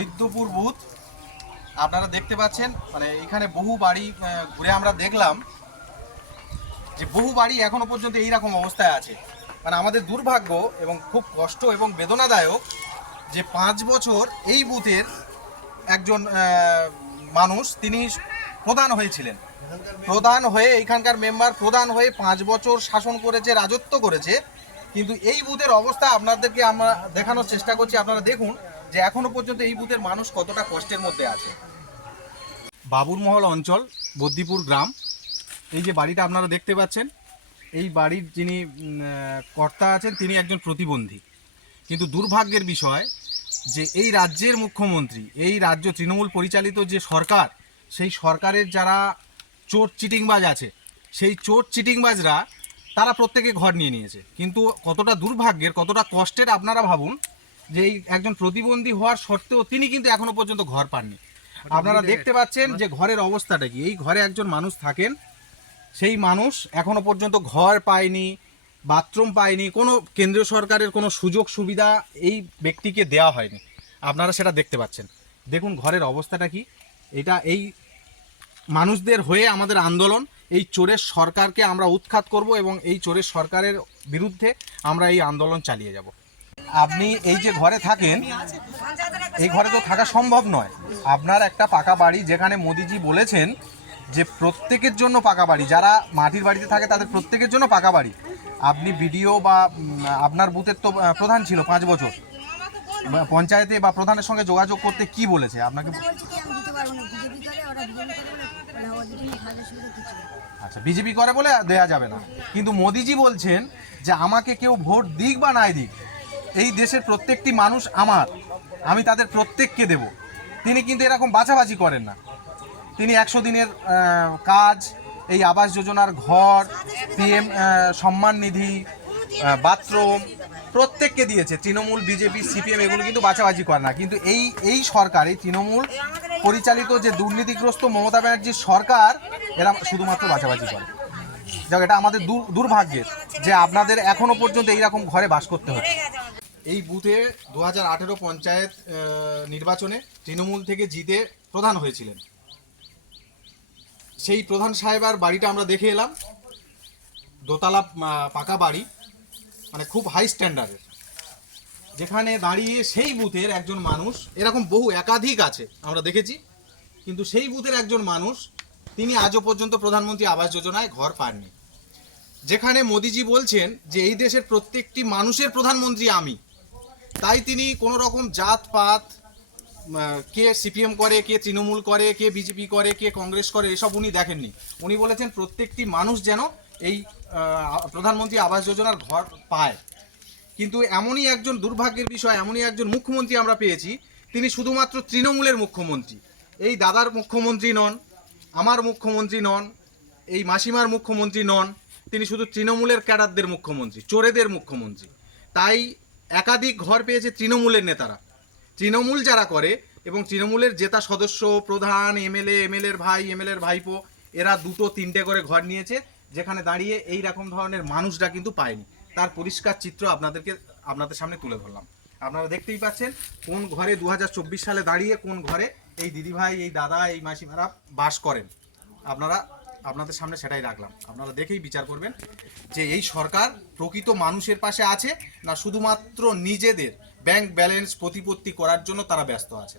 Baidyapur booth আপনারা দেখতে পাচ্ছেন। মানে এখানে বহু বাড়ি ঘুরে আমরা দেখলাম যে বহু বাড়ি এখনো পর্যন্ত এইরকম অবস্থায় আছে। মানে আমাদের দুর্ভাগ্য এবং খুব কষ্ট এবং বেদনাদায়ক যে 5 বছর এই বুথের একজন মানুষ তিনি প্রধান হয়েছিলেন, প্রধান হয়ে এইখানকার মেম্বার প্রধান হয়ে 5 বছর শাসন করেছে, রাজত্ব করেছে। কিন্তু এই বুথের অবস্থা আপনাদেরকে আমরা দেখানোর চেষ্টা করছি। আপনারা দেখুন যে এখনো পর্যন্ত এই বুথের মানুষ কতটা কষ্টের মধ্যে আছে। বাবুরমহল অঞ্চল, বদ্দিপুর গ্রাম। এই যে বাড়িটা আপনারা দেখতে পাচ্ছেন, এই বাড়ির যিনি কর্তা আছেন তিনি একজন প্রতিবন্ধী। কিন্তু দুর্ভাগ্যের বিষয় যে এই রাজ্যের মুখ্যমন্ত্রী, এই রাজ্য তৃণমূল পরিচালিত যে সরকার, সেই সরকারের যারা চোর চিটিংবাজ আছে, সেই চোর চিটিংবাজরা তারা প্রত্যেকে ঘর নিয়ে নিয়েছে। কিন্তু কতটা দুর্ভাগ্যের, কতটা কষ্টের আপনারা ভাবুন যে এই একজন প্রতিবন্ধী হওয়ার সত্ত্বেও তিনি কিন্তু এখনো পর্যন্ত ঘর পাননি। আপনারা দেখতে পাচ্ছেন যে ঘরের অবস্থাটা কি। এই ঘরে একজন মানুষ থাকেন, সেই মানুষ এখনো পর্যন্ত ঘর পায়নি, বাথরুম পায়নি, কোনো কেন্দ্রীয় সরকারের কোনো সুযোগ সুবিধা এই ব্যক্তিকে দেওয়া হয়নি। আপনারা সেটা দেখতে পাচ্ছেন। দেখুন ঘরের অবস্থাটা কি। এটা এই মানুষদের হয়ে আমাদের আন্দোলন। এই চোরের সরকারকে আমরা উৎখাত করব এবং এই চোরের সরকারের বিরুদ্ধে আমরা এই আন্দোলন চালিয়ে যাব। আপনি এই যে ঘরে থাকেন, এই ঘরে তো থাকা সম্ভব নয়। আপনার একটা পাকা বাড়ি, যেখানে মোদিজি বলেছেন যে প্রত্যেকের জন্য পাকা বাড়ি, যারা মাটির বাড়িতে থাকে তাদের প্রত্যেকের জন্য পাকা বাড়ি। আপনি বিডিও বা আপনার বুথের তো প্রধান ছিল 5 বছর, পঞ্চায়েতে বা প্রধানের সঙ্গে যোগাযোগ করতে কি বলেছে আপনাকে? আচ্ছা, বিজেপি করে বলে দেয়া যাবে না, কিন্তু মোদিজি বলছেন যে আমাকে কেউ ভোট দিক বা নাই দিক, এই দেশের প্রত্যেকটি মানুষ আমার, আমি তাদের প্রত্যেককে দেব। তিনি কিন্তু এরকম বাছাবাছি করেন না। তিনি 100 দিনের কাজ, এই আবাস যোজনার ঘর, পিএম সম্মান নিধি, বাথরুম প্রত্যেককে দিয়েছে। তৃণমূল, বিজেপি, সিপিএম এগুলো কিন্তু বাছাবাছি করে না। কিন্তু এই সরকার, এই তৃণমূল পরিচালিত যে দুর্নীতিগ্রস্ত মমতা ব্যানার্জির সরকার, এরা শুধুমাত্র বাছাবাছি করে। যাক, এটা আমাদের দুর্ভাগ্যের যে আপনাদের এখনো পর্যন্ত এইরকম ঘরে বাস করতে হচ্ছে। এই বুথে 2018 পঞ্চায়েত নির্বাচনে তৃণমূল থেকে জিতে প্রধান হয়েছিলেন। সেই প্রধান সাহেবের বাড়িটা আমরা দেখে এলাম। দোতলা পাকা বাড়ি, মানে খুব হাই স্ট্যান্ডার্ডের। যেখানে দাঁড়িয়ে সেই বুথের একজন মানুষ, এরকম বহু একাধিক আছে আমরা দেখেছি, কিন্তু সেই বুথের একজন মানুষ তিনি আজও পর্যন্ত প্রধানমন্ত্রী আবাস যোজনায় ঘর পাননি। যেখানে মোদিজি বলছেন যে এই দেশের প্রত্যেকটি মানুষের প্রধানমন্ত্রী আমি, তাই তিনি কোনো রকম জাতপাত, কে সিপিএম করে, কে তৃণমূল করে, কে বিজেপি করে, কে কংগ্রেস করে, এসব উনি দেখেননি। উনি বলেছেন প্রত্যেকটি মানুষ যেন এই প্রধানমন্ত্রী আবাস যোজনার ঘর পায়। কিন্তু এমনই একজন দুর্ভাগ্যের বিষয়, এমনই একজন মুখ্যমন্ত্রী আমরা পেয়েছি, তিনি শুধুমাত্র তৃণমূলের মুখ্যমন্ত্রী। এই দাদার মুখ্যমন্ত্রী নন, আমার মুখ্যমন্ত্রী নন, এই মাসিমার মুখ্যমন্ত্রী নন, তিনি শুধু তৃণমূলের ক্যাডারদের মুখ্যমন্ত্রী, চোরেদের মুখ্যমন্ত্রী। তাই একাধিক ঘর পেয়েছে তৃণমূলের নেতারা। তৃণমূল যারা করে এবং তৃণমূলের জেতা সদস্য, প্রধান, এমএলএর ভাই, এমএলএর ভাইপো, এরা 2-3টে করে ঘর নিয়েছে, যেখানে দাঁড়িয়ে এই রকম ধরনের মানুষরা কিন্তু পায়নি। তার পরিষ্কার চিত্র আপনাদের সামনে তুলে ধরলাম। আপনারা দেখতেই পাচ্ছেন কোন ঘরে 2024 সালে দাঁড়িয়ে কোন ঘরে এই দিদিভাই, এই দাদা, এই মাসিমারা বাস করেন। আপনাদের সামনে সেটাই রাখলাম। আপনারা দেখেই বিচার করবেন যে এই সরকার প্রকৃত মানুষের পাশে আছে না শুধুমাত্র নিজেদের ব্যাংক ব্যালেন্স প্রতিপত্তি করার জন্য তারা ব্যস্ত আছে।